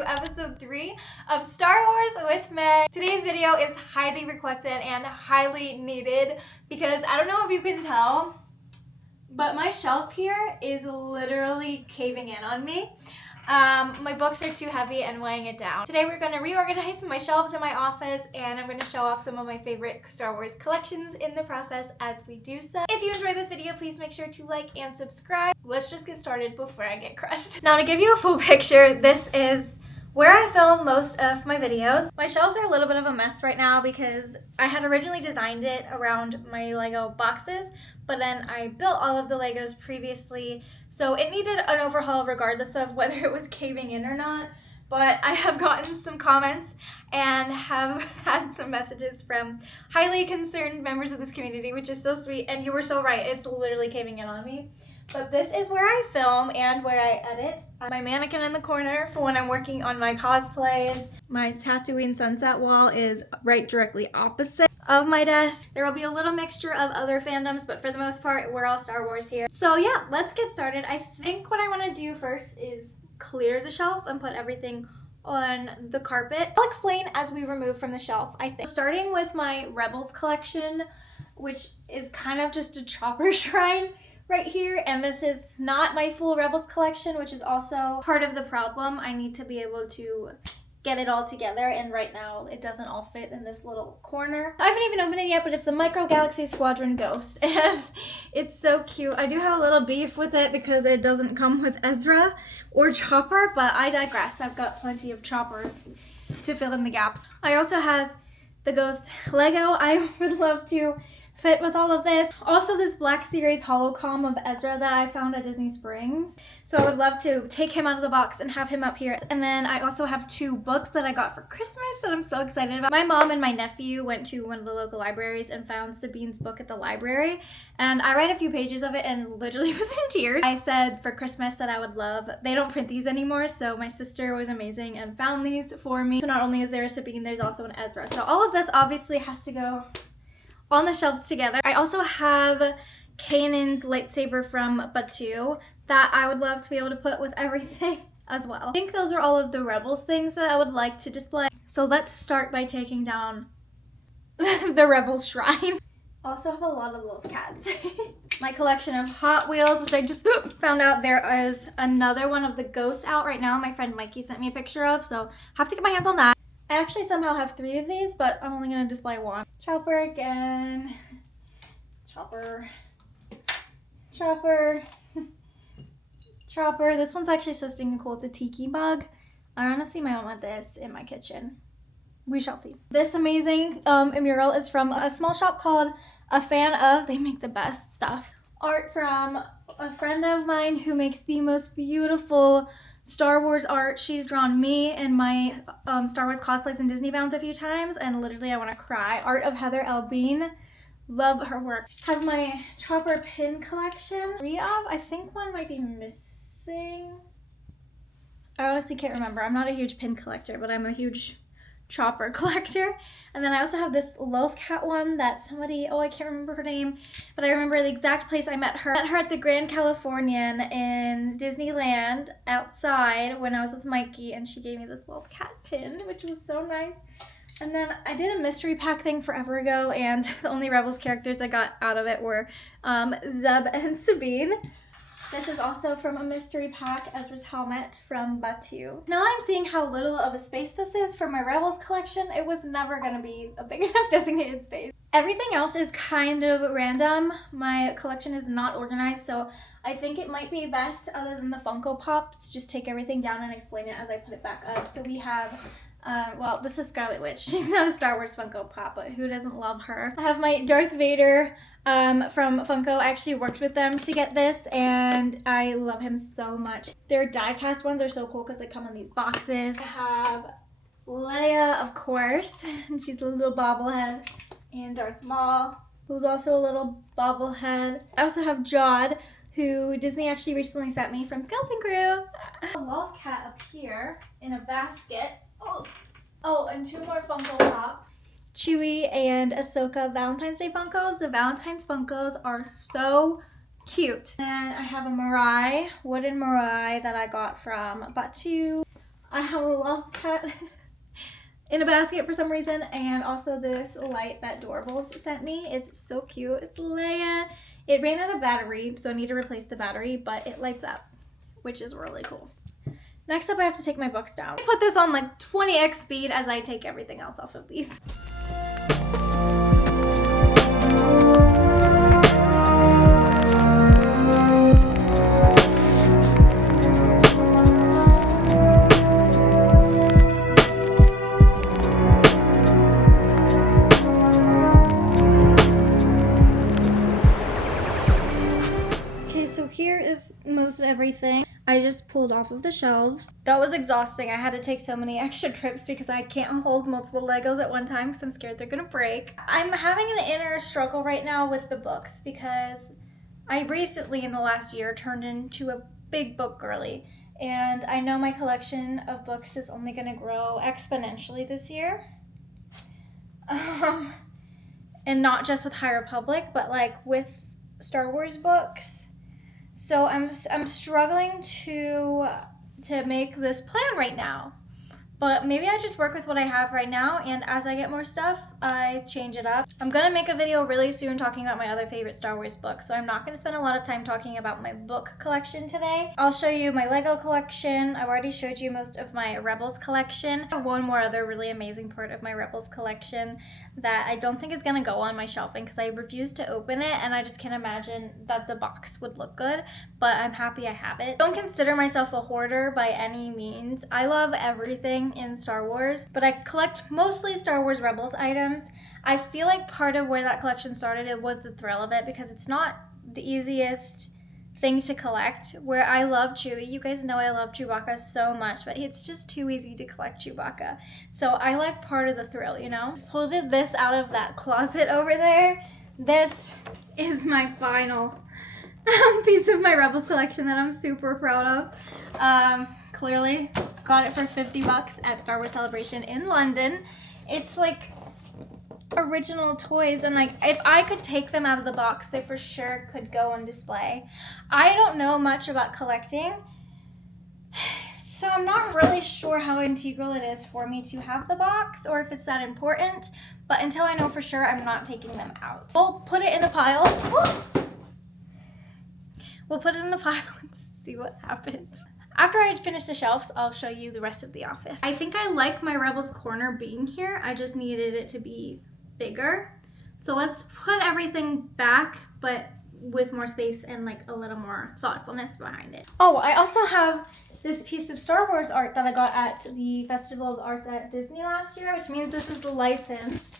to episode 3 of Star Wars with Meg. Today's video is highly requested and highly needed because I don't know if you can tell, but my shelf here is literally caving in on me. My books are too heavy and weighing it down. Today we're going to reorganize my shelves in my office, and I'm going to show off some of my favorite Star Wars collections in the process as we do so. If you enjoyed this video, please make sure to like and subscribe. Let's just get started before I get crushed. Now, to give you a full picture, this is where I film most of my videos. My shelves are a little bit of a mess right now because I had originally designed it around my Lego boxes, but then I built all of the Legos previously, so it needed an overhaul regardless of whether it was caving in or not. But I have gotten some comments and have had some messages from highly concerned members of this community, which is so sweet, and you were so right, it's literally caving in on me. But this is where I film and where I edit. My mannequin in the corner for when I'm working on my cosplays. My Tatooine sunset wall is right directly opposite of my desk. There will be a little mixture of other fandoms, but for the most part, we're all Star Wars here. So yeah, let's get started. I think what I want to do first is clear the shelf and put everything on the carpet. I'll explain as we remove from the shelf, I think. Starting with my Rebels collection, which is kind of just a chopper shrine right here, and this is not my full Rebels collection, which is also part of the problem. I need to be able to get it all together, and right now it doesn't all fit in this little corner. I haven't even opened it yet, but it's the Micro Galaxy Squadron Ghost, and it's so cute. I do have a little beef with it because it doesn't come with Ezra or Chopper, but I digress. I've got plenty of Choppers to fill in the gaps. I also have the Ghost Lego. I would love to fit with all of this. Also, this Black Series holocom of Ezra that I found at Disney Springs. So I would love to take him out of the box and have him up here. And then I also have 2 books that I got for Christmas that I'm so excited about. My mom and my nephew went to one of the local libraries and found Sabine's book at the library. And I read a few pages of it and literally was in tears. I said for Christmas that I would love, they don't print these anymore, so my sister was amazing and found these for me. So not only is there a Sabine, there's also an Ezra. So all of this obviously has to go on the shelves together. I also have Kanan's lightsaber from Batuu that I would love to be able to put with everything as well. I think those are all of the Rebels things that I would like to display. So let's start by taking down the Rebels shrine. Also have a lot of little cats. My collection of Hot Wheels, which I just found out there is another one of the Ghosts out right now. My friend Mikey sent me a picture of, so have to get my hands on that. I actually somehow have 3 of these, but I'm only going to display 1. Chopper again. Chopper. Chopper. Chopper. This one's actually so stinking cool. It's a tiki mug. I honestly might want this in my kitchen. We shall see. This amazing mural is from a small shop called A Fan Of. They make the best stuff. Art from a friend of mine who makes the most beautiful Star Wars art. She's drawn me in my Star Wars cosplays and Disney bounds a few times, and literally I want to cry. Art of Heather L. Bean. Love her work. Have my Chopper pin collection. 3 of. I think one might be missing. I honestly can't remember. I'm not a huge pin collector, but I'm a huge Chopper collector. And then I also have this Loth Cat one that somebody, I can't remember her name, but I remember the exact place I met her. I met her at the Grand Californian in Disneyland outside when I was with Mikey, and she gave me this Loth Cat pin, which was so nice. And then I did a mystery pack thing forever ago, and the only Rebels characters I got out of it were Zeb and Sabine. This is also from a mystery pack, Ezra's helmet from Batuu. Now that I'm seeing how little of a space this is for my Rebels collection, it was never going to be a big enough designated space. Everything else is kind of random. My collection is not organized, so I think it might be best, other than the Funko Pops, just take everything down and explain it as I put it back up. So we have well, this is Scarlet Witch. She's not a Star Wars Funko Pop, but who doesn't love her? I have my Darth Vader from Funko. I actually worked with them to get this, and I love him so much. Their die-cast ones are so cool because they come in these boxes. I have Leia, of course, and she's a little bobblehead, and Darth Maul, who's also a little bobblehead. I also have Jod, who Disney actually recently sent me from Skeleton Crew. A Loth Cat up here in a basket. Oh, and 2 more Funko Pops. Chewie and Ahsoka Valentine's Day Funkos. The Valentine's Funkos are so cute. And I have a Mirai, wooden Mirai that I got from Batuu. I have a love pet in a basket for some reason, and also this light that Doorables sent me. It's so cute. It's Leia. It ran out of battery, so I need to replace the battery, but it lights up, which is really cool. Next up, I have to take my books down. I put this on like 20x speed as I take everything else off of these. Here is most everything I just pulled off of the shelves. That was exhausting. I had to take so many extra trips because I can't hold multiple Legos at one time because I'm scared they're gonna break. I'm having an inner struggle right now with the books because I recently in the last year turned into a big book girly, and I know my collection of books is only gonna grow exponentially this year. And not just with High Republic, but like with Star Wars books. So I'm struggling to make this plan right now, but maybe I just work with what I have right now, and as I get more stuff, I change it up. I'm gonna make a video really soon talking about my other favorite Star Wars books, so I'm not gonna spend a lot of time talking about my book collection today. I'll show you my Lego collection. I've already showed you most of my Rebels collection. I have one more other really amazing part of my Rebels collection that I don't think is gonna go on my shelving because I refuse to open it, and I just can't imagine that the box would look good, but I'm happy I have it. Don't consider myself a hoarder by any means. I love everything in Star Wars, but I collect mostly Star Wars Rebels items. I feel like part of where that collection started, it was the thrill of it because it's not the easiest thing to collect. Where I love Chewie, you guys know I love Chewbacca so much, but it's just too easy to collect Chewbacca. So I like part of the thrill, you know? Pulled this out of that closet over there. This is my final piece of my Rebels collection that I'm super proud of. Clearly got it for 50 bucks at Star Wars Celebration in London. It's like original toys, and like if I could take them out of the box, they for sure could go on display. I don't know much about collecting, so I'm not really sure how integral it is for me to have the box or if it's that important, but until I know for sure, I'm not taking them out. We'll put it in the pile. We'll put it in the pile and see what happens. After I finish the shelves, I'll show you the rest of the office. I think I like my Rebels corner being here. I just needed it to be bigger. So let's put everything back, but with more space and like a little more thoughtfulness behind it. Oh, I also have this piece of Star Wars art that I got at the Festival of the Arts at Disney last year, which means this is the license.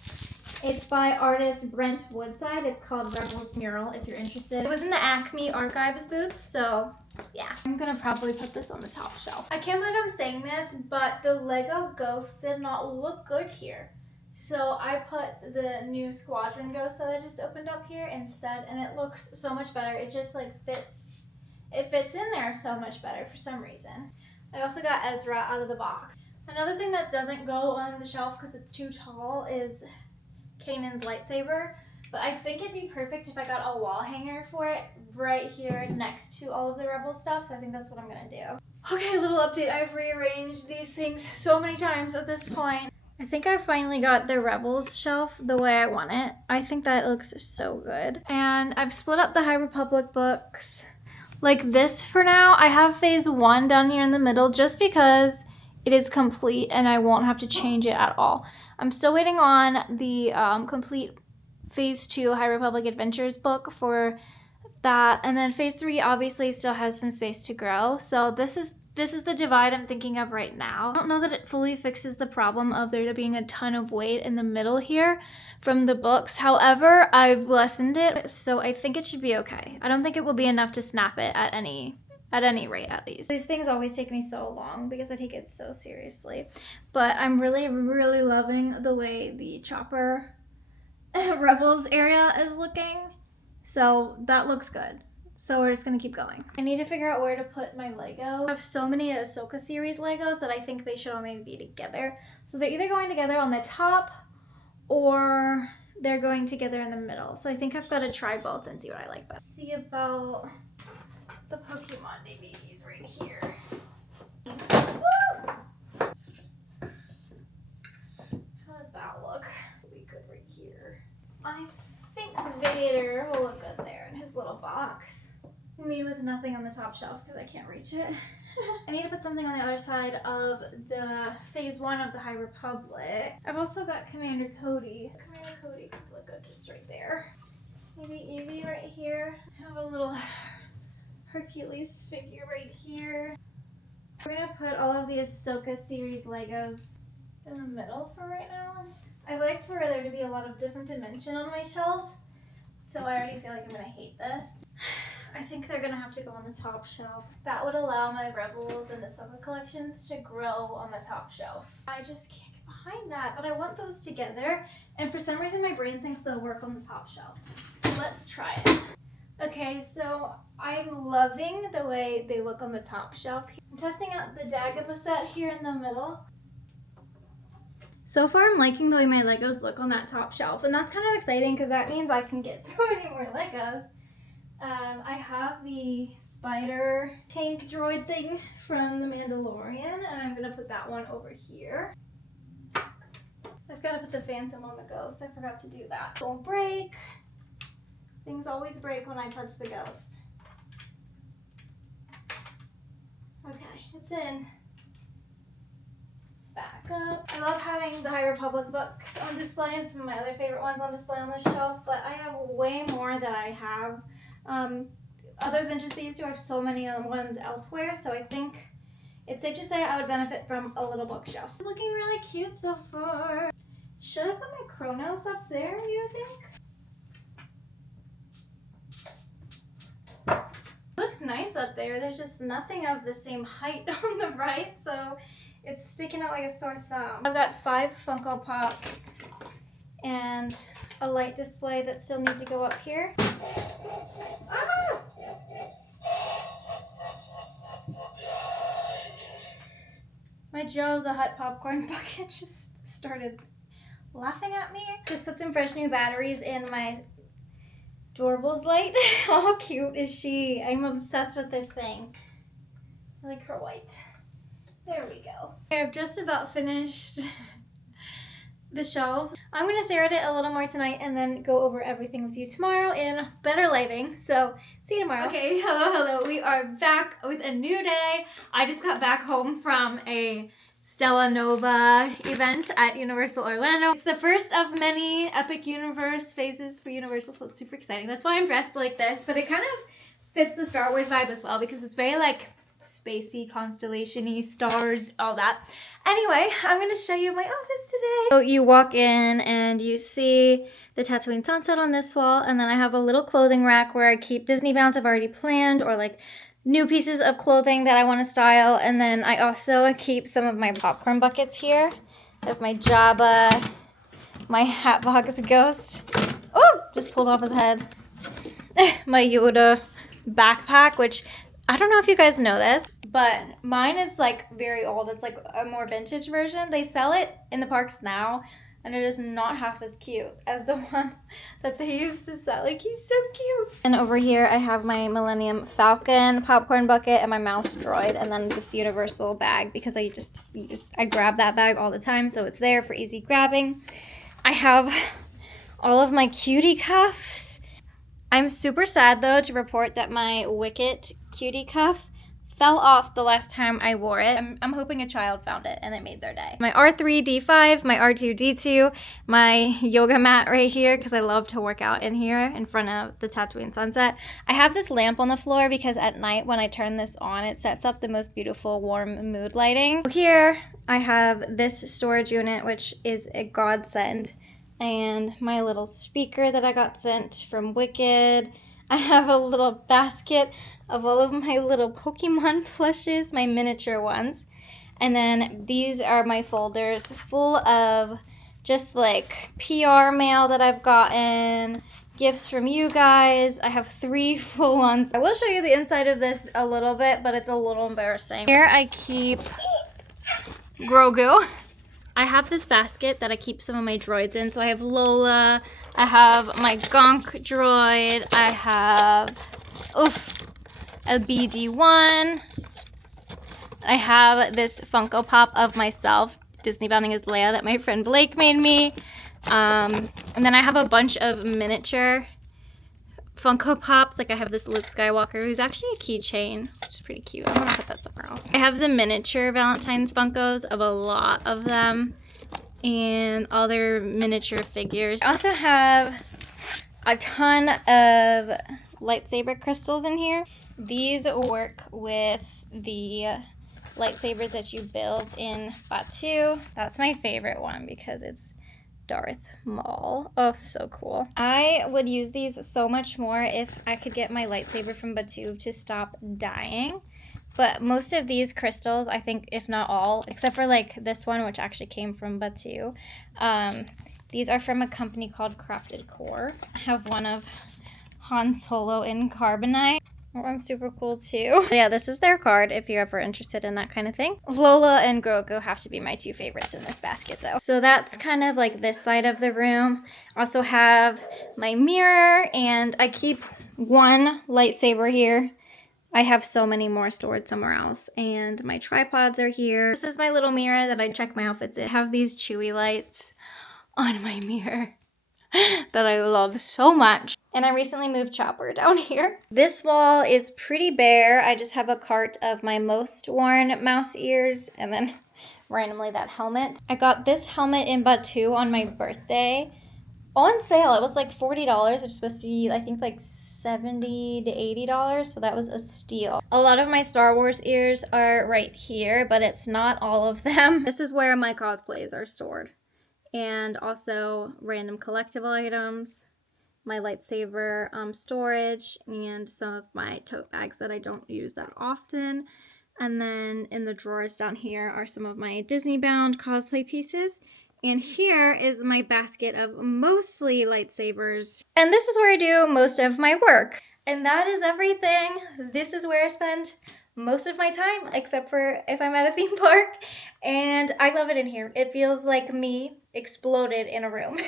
It's by artist Brent Woodside. It's called Rebels Mural if you're interested. It was in the Acme Archives booth, so yeah. I'm gonna probably put this on the top shelf. I can't believe I'm saying this, but the Lego Ghost did not look good here. So I put the new Squadron Ghost that I just opened up here instead, and it looks so much better. It just like fits. It fits in there so much better for some reason. I also got Ezra out of the box. Another thing that doesn't go on the shelf because it's too tall is Kanan's lightsaber, but I think it'd be perfect if I got a wall hanger for it right here next to all of the Rebel stuff, so I think that's what I'm gonna do. Okay, little update. I've rearranged these things so many times at this point. I think I finally got the Rebels shelf the way I want it. I think that looks so good. And I've split up the High Republic books like this for now. I have phase 1 down here in the middle just because it is complete and I won't have to change it at all. I'm still waiting on the complete phase 2 High Republic Adventures book for that, and then phase 3 obviously still has some space to grow. So this is the divide I'm thinking of right now. I don't know that it fully fixes the problem of there being a ton of weight in the middle here from the books. However, I've lessened it, so I think it should be okay. I don't think it will be enough to snap it at any rate, at least. These things always take me so long because I take it so seriously. But I'm really, really loving the way the Chopper Rebels area is looking. So that looks good. So we're just gonna keep going. I need to figure out where to put my Lego. I have so many Ahsoka series Legos that I think they should all maybe be together. So they're either going together on the top or they're going together in the middle. So I think I've got to try both and see what I like best. See about the Pokemon babies right here. Woo! I think Vader will look good there in his little box. Me with nothing on the top shelf because I can't reach it. I need to put something on the other side of the phase 1 of the High Republic. I've also got Commander Cody. Commander Cody could look good just right there. Maybe Evie right here. I have a little Hercules figure right here. We're gonna put all of the Ahsoka series Legos in the middle for right now. I like for there to be a lot of different dimension on my shelves, so I already feel like I'm gonna hate this. I think they're gonna have to go on the top shelf. That would allow my Rebels and Ahsoka collections to grow on the top shelf. I just can't get behind that, but I want those together, and for some reason my brain thinks they'll work on the top shelf. So let's try it. Okay, so I'm loving the way they look on the top shelf. I'm testing out the Dagobah set here in the middle. So far I'm liking the way my Legos look on that top shelf, and that's kind of exciting because that means I can get so many more Legos. I have the spider tank droid thing from The Mandalorian, and I'm gonna put that one over here. I've got to put the Phantom on the Ghost. I forgot to do that. Don't break. Things always break when I touch the Ghost. Okay, it's in. Back up. I love having the High Republic books on display and some of my other favorite ones on display on the shelf, but I have way more that I have. Other than just these two, I have so many ones elsewhere, so I think it's safe to say I would benefit from a little bookshelf. It's looking really cute so far. Should I put my Kronos up there, do you think? Looks nice up there. There's just nothing of the same height on the right, so it's sticking out like a sore thumb. I've got 5 Funko Pops and a light display that still need to go up here. Ah! My Joe the Hutt popcorn bucket just started laughing at me. Just put some fresh new batteries in my Doorables light. How cute is she? I'm obsessed with this thing. I like her white. There we go. I've just about finished the shelves. I'm gonna stare at it a little more tonight and then go over everything with you tomorrow in better lighting. So see you tomorrow. Okay, hello. We are back with a new day. I just got back home from a Stella Nova event at Universal Orlando. It's the first of many Epic Universe phases for Universal, so it's super exciting. That's why I'm dressed like this, but it kind of fits the Star Wars vibe as well because it's very like spacey, constellation-y, stars, all that. Anyway, I'm going to show you my office today. So you walk in and you see the Tatooine sunset on this wall, and then I have a little clothing rack where I keep Disney bounds I've already planned or like new pieces of clothing that I want to style, and then I also keep some of my popcorn buckets here. I have my Jabba, my Hatbox Ghost. Oh, just pulled off his head. My Yoda backpack, which I don't know if you guys know this, but mine is like very old. It's like a more vintage version. They sell it in the parks now, and it is not half as cute as the one that they used to sell. Like, he's so cute. And over here I have my Millennium Falcon popcorn bucket and my mouse droid, and then this Universal bag because I grab that bag all the time, so it's there for easy grabbing. I have all of my cutie cuffs. I'm super sad though to report that my Wicket cutie cuff fell off the last time I wore it. I'm hoping a child found it and it made their day. My R3-D5, my R2-D2, my yoga mat right here because I love to work out in here in front of the Tatooine sunset. I have this lamp on the floor because at night when I turn this on, it sets up the most beautiful warm mood lighting. Here I have this storage unit, which is a godsend, and my little speaker that I got sent from Wicked. I have a little basket of all of my little Pokemon plushes, my miniature ones. And then these are my folders full of just like PR mail that I've gotten, gifts from you guys. I have 3 full ones. I will show you the inside of this a little bit, but it's a little embarrassing. Here I keep Grogu. I have this basket that I keep some of my droids in. So I have Lola, I have my Gonk droid, I have a BD1, I have this Funko Pop of myself, Disney bounding as Leia, that my friend Blake made me. And then I have a bunch of miniature Funko Pops. Like I have this Luke Skywalker who's actually a keychain, which is pretty cute. I'm gonna put that somewhere else. I have the miniature Valentine's Funkos of a lot of them and all their miniature figures. I also have a ton of lightsaber crystals in here. These work with the lightsabers that you build in Batu. That's my favorite one because it's Darth Maul. Oh, so cool. I would use these so much more if I could get my lightsaber from Batu to stop dying. But most of these crystals, I think, if not all, except for like this one, which actually came from Batu, these are from a company called Crafted Core. I have one of Han Solo in carbonite. That one's super cool too. Yeah, this is their card if you're ever interested in that kind of thing. Lola and Grogu have to be my two favorites in this basket though. So that's kind of like this side of the room. Also have my mirror, and I keep one lightsaber here. I have so many more stored somewhere else, and my tripods are here. This is my little mirror that I check my outfits in. I have these Chewy lights on my mirror that I love so much. And I recently moved Chopper down here. This wall is pretty bare. I just have a cart of my most worn mouse ears and then randomly that helmet. I got this helmet in Batu on my birthday. On sale, it was like $40. It's supposed to be, I think, like $70 to $80, so that was a steal. A lot of my Star Wars ears are right here, but it's not all of them. This is where my cosplays are stored. And also random collectible items, my lightsaber storage, and some of my tote bags that I don't use that often. And then in the drawers down here are some of my Disney-bound cosplay pieces. And here is my basket of mostly lightsabers. And this is where I do most of my work. And that is everything. This is where I spend most of my time, except for if I'm at a theme park. And I love it in here. It feels like me exploded in a room.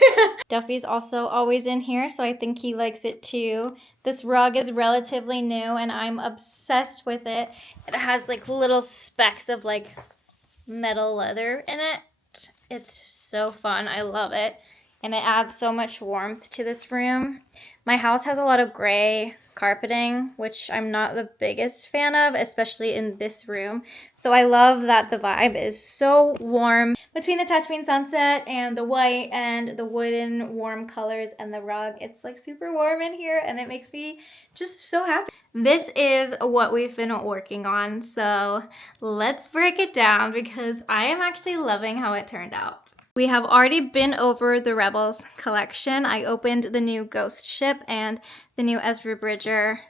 Duffy's also always in here, so I think he likes it too. This rug is relatively new and I'm obsessed with it. It has like little specks of like metal leather in it. It's so fun. I love it. And it adds so much warmth to this room. My house has a lot of gray carpeting, which I'm not the biggest fan of, especially in this room. So I love that the vibe is so warm. Between the Tatooine sunset and the white and the wooden warm colors and the rug, it's like super warm in here and it makes me just so happy. This is what we've been working on, so let's break it down because I am actually loving how it turned out. We have already been over the Rebels collection. I opened the new Ghost ship and the new Ezra Bridger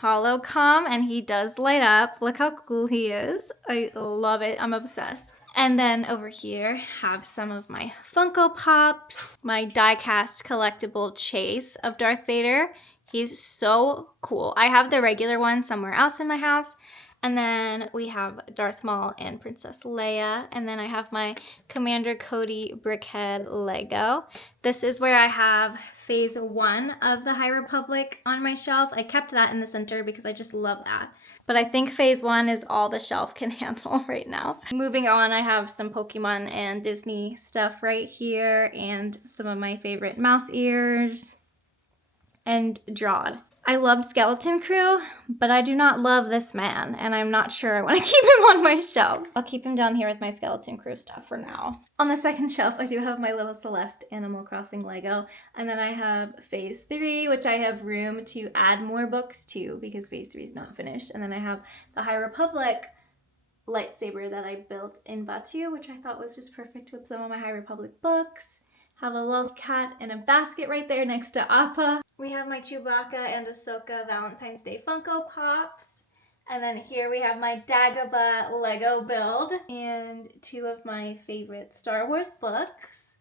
holocom, and he does light up. Look how cool he is. I love it. I'm obsessed. And then over here have some of my Funko Pops, my die-cast collectible chase of Darth Vader. He's so cool. I have the regular one somewhere else in my house. And then we have Darth Maul and Princess Leia. And then I have my Commander Cody Brickhead Lego. This is where I have Phase 1 of the High Republic on my shelf. I kept that in the center because I just love that. But I think Phase 1 is all the shelf can handle right now. Moving on, I have some Pokemon and Disney stuff right here. And some of my favorite mouse ears. And Droid. I love Skeleton Crew, but I do not love this man, and I'm not sure I want to keep him on my shelf. I'll keep him down here with my Skeleton Crew stuff for now. On the second shelf, I do have my little Celeste Animal Crossing Lego, and then I have Phase 3, which I have room to add more books to because Phase 3 is not finished. And then I have the High Republic lightsaber that I built in Batu, which I thought was just perfect with some of my High Republic books. Have a love cat in a basket right there next to Appa. We have my Chewbacca and Ahsoka Valentine's Day Funko Pops. And then here we have my Dagobah Lego build and two of my favorite Star Wars books.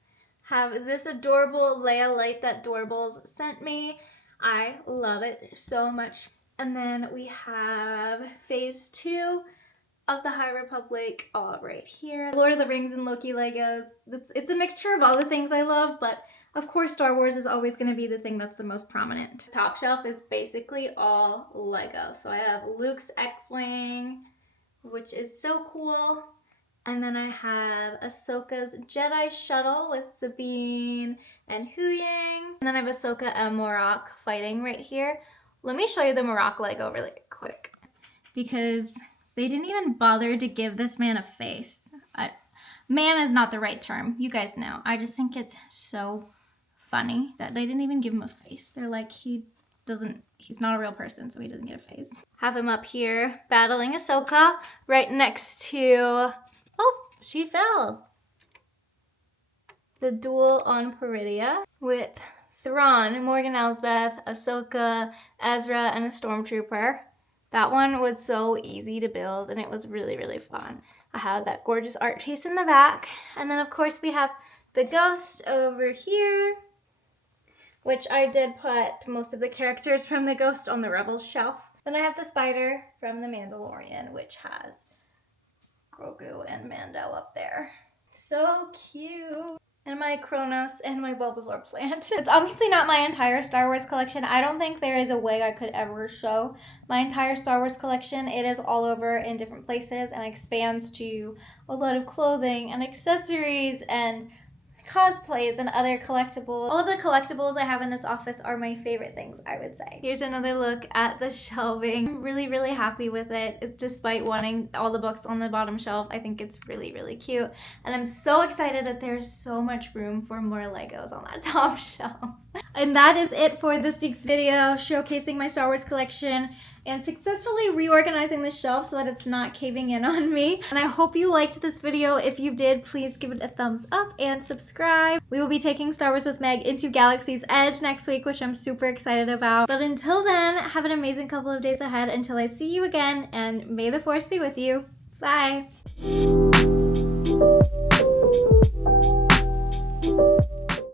Have this adorable Leia light that Dorables sent me. I love it so much. And then we have Phase 2 of the High Republic right here. Lord of the Rings and Loki Legos. It's a mixture of all the things I love, but of course Star Wars is always going to be the thing that's the most prominent. Top shelf is basically all Lego. So I have Luke's X-Wing, which is so cool. And then I have Ahsoka's Jedi shuttle with Sabine and Huyang. And then I have Ahsoka and Morak fighting right here. Let me show you the Morak Lego really quick, because they didn't even bother to give this man a face. Man is not the right term. You guys know. I just think it's so funny that they didn't even give him a face. They're like, he's not a real person, so he doesn't get a face. Have him up here battling Ahsoka right next to, oh, she fell. The duel on Peridia with Thrawn, Morgan Elsbeth, Ahsoka, Ezra, and a stormtrooper. That one was so easy to build, and it was really, really fun. I have that gorgeous art piece in the back. And then, of course, we have the ghost over here, which I did put most of the characters from the ghost on the Rebels shelf. Then I have the spider from the Mandalorian, which has Grogu and Mando up there. So cute. And my Kronos and my Bulbasaur plant. It's obviously not my entire Star Wars collection. I don't think there is a way I could ever show my entire Star Wars collection. It is all over in different places and expands to a lot of clothing and accessories and cosplays and other collectibles. All of the collectibles I have in this office are my favorite things, I would say. Here's another look at the shelving. I'm really, really happy with it, despite wanting all the books on the bottom shelf. I think it's really, really cute. And I'm so excited that there's so much room for more Legos on that top shelf. And that is it for this week's video, showcasing my Star Wars collection and successfully reorganizing the shelf so that it's not caving in on me. And I hope you liked this video. If you did, please give it a thumbs up and subscribe. We will be taking Star Wars with Meg into Galaxy's Edge next week, which I'm super excited about. But until then, have an amazing couple of days ahead until I see you again, and may the Force be with you. Bye!